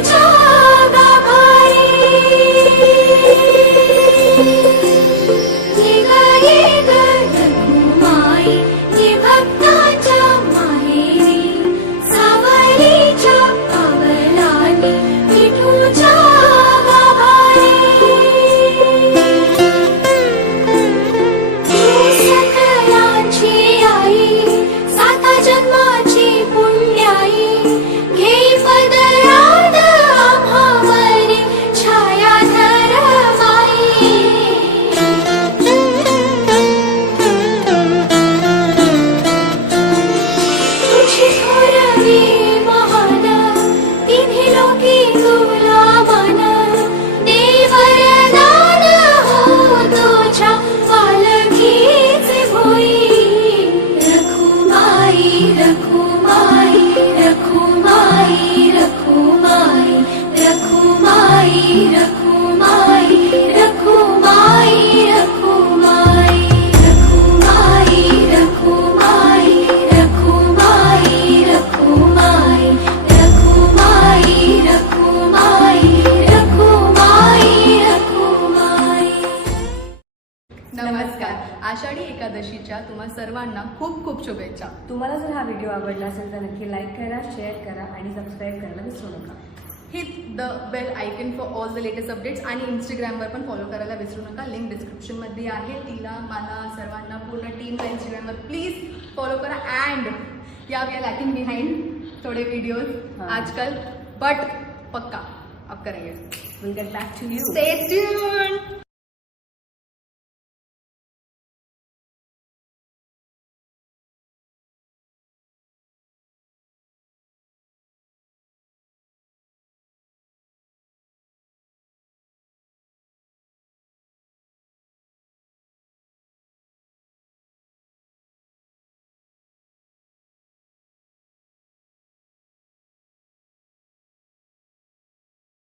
着 आषाढी एकादशीच्या तुम्हा सर्वांना खूप खूप शुभेच्छा तुम्हाला जर हा व्हिडिओ आवडला असेल तर नक्की लाईक करा शेअर करा आणि सबस्क्राईब करायला विसरू नका hit the bell icon for all the latest updates आणि इंस्टाग्रामवर पण फॉलो करायला विसरू नका. लिंक डिस्क्रिप्शनमध्ये आहे. तिला मला सर्वांना पूर्ण टीमला इंस्टाग्रामवर प्लीज फॉलो करा. अँड या वी आर लॅकिंग बिहाइंड थोडे व्हिडिओज. आजकल बट पक्का अब करेंगे. Will get back to you stay tune